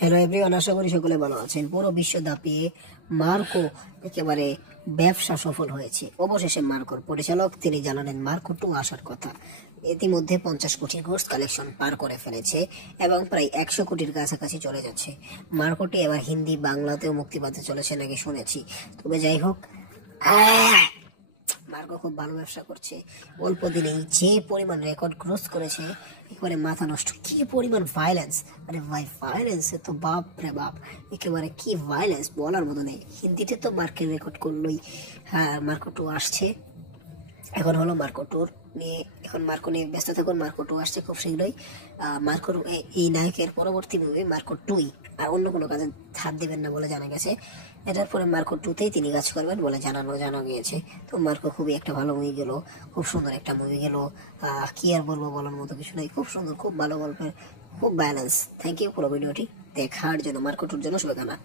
Hello everyone, আশা করি সকলে ভালো আছেন। পুরো বিশ্ব দাপিয়ে মার্কো একেবারে ব্যবসা সফল হয়েছে। অবশেষে মার্কোর পরিচালক তিনি জানালেন মার্কো 2 আসার কথা। ইতিমধ্যে 50 কোটি গ্রোস কালেকশন পার করে ফেলেছে এবং প্রায় 100 কোটির কাছাকাছি চলে যাচ্ছে। মার্কোটি এবার হিন্দি বাংলাতেও মুক্তি পেতে চলেছে নাকি শুনেছি। তবে যাই হোক, মার্কো খুব ভালো ব্যবসা করছে। অল্প দিনেই যে পরিমাণ রেকর্ড ক্রস করেছে, একেবারে মাথা নষ্ট। কি পরিমাণ ভাইলেন্স, আরে ভাই ভাইলেন্স তো বাপ রে বাপ, একেবারে কি ভাইলেন্স বলার মতো নেই। হিন্দিতে তো মার্কের রেকর্ড করলোই। হ্যাঁ, মার্কো 2 আসছে। এখন হলো মার্কো 2 নিয়ে, এখন মার্কো নিয়ে ব্যস্ত থাকুন। মার্কো 2 আসছে খুব শীঘ্রই। মার্কোর এই নায়কের পরবর্তী মুভি মার্কো 2, আর অন্য কোনো কাজে হাত দিবেন না বলে জানা গেছে। এটার পরে মার্কো 2তেই তিনি কাজ করবেন বলে জানা গিয়েছে। তো মার্কো খুবই একটা ভালো মুভি গেল, খুব সুন্দর একটা মুভি গেল। কি আর বলবো, বলার মতো কিছু নেই। খুব সুন্দর, খুব ভালো গল্পের, খুব ব্যালেন্স। থ্যাংক ইউ পুরো ভিডিওটি দেখার জন্য। মার্কো 2-র জন্য শুভকামনা।